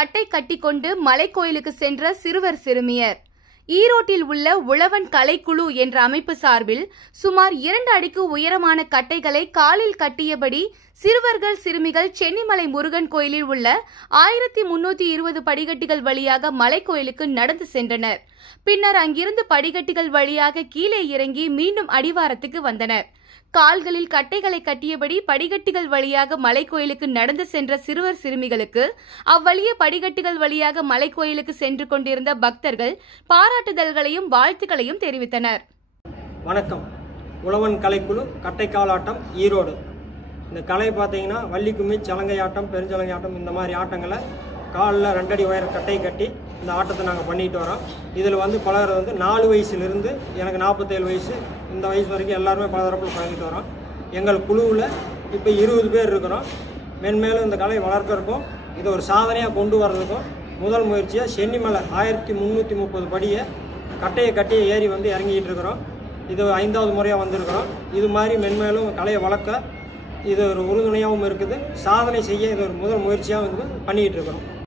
கட்டை கட்டிக்கொண்டு மலைக்கோயிலுக்கு சென்ற சிறுவர் சிறுமியர். ஈரோட்டில் உள்ள உழவன் கலைக்குழு என்ற அமைப்பு சார்பில் சுமார் 2 அடிக்கு உயரமான கட்டைகளை காலில் கட்டியபடி சிறுவர்கள் சிறுமிகள் சென்னிமலை முருகன் கோயிலில் உள்ள 1320 படிக்கட்டுகள் வழியாக மலைக்கோயிலுக்கு நடந்து சென்றனர். பின்னர் அங்கிருந்து படிக்கட்டுகள் வழியாக கீழே இறங்கி மீண்டும் அடிவாரத்துக்கு வந்தனர். கால்களில் கட்டைகளை கட்டியபடி படிக்கட்டுகள் வழியாக மலைக்கோயிலுக்கு நடந்து சென்ற சிறுவர் சிறுமிகளுக்கு அவ்வழியே படிக்கட்டுகள் வழியாக மலைக்கோயிலுக்கு சென்று கொண்டிருந்த பக்தர்கள் பாராட்டுதல்களையும் வாழ்த்துக்களையும் தெரிவித்தனர். வணக்கம். உழவன் கலைக்குழு கட்டைக்காலாட்டம் ஈரோடு. இந்த கலை பார்த்தீங்கன்னா வள்ளிக்கும்மி, சலங்கையாட்டம், பெருஞ்சலங்கையாட்டம் இந்த மாதிரி ஆட்டங்களை காலில் 2 அடி உயர கட்டை கட்டி இந்த ஆட்டத்தை நாங்கள் பண்ணிட்டு வரோம். இதில் பலர் 4 வயசுலேருந்து எனக்கு 47 வயசு இந்த வயசு வரைக்கும் எல்லாருமே பல தரப்பில் பழகிட்டு வரோம். எங்கள் குழுவில் இப்போ 20 பேர் இருக்கிறோம். மென்மேலும் இந்த கலை வளர்க்கறதுக்கும் இதை ஒரு சாதனையாக கொண்டு வர்றதுக்கும் முதல் முயற்சியாக சென்னிமலை 1330 படியை கட்டையை கட்டி ஏறி இறங்கிட்டு இருக்கிறோம். இது 5வது முறையாக வந்திருக்கிறோம். இது மாதிரி மென்மேலும் கலையை வளர்க்க இது ஒரு உறுதுணையாகவும் இருக்குது. சாதனை செய்ய இது ஒரு முதல் முயற்சியாக பண்ணிக்கிட்டு இருக்கிறோம்.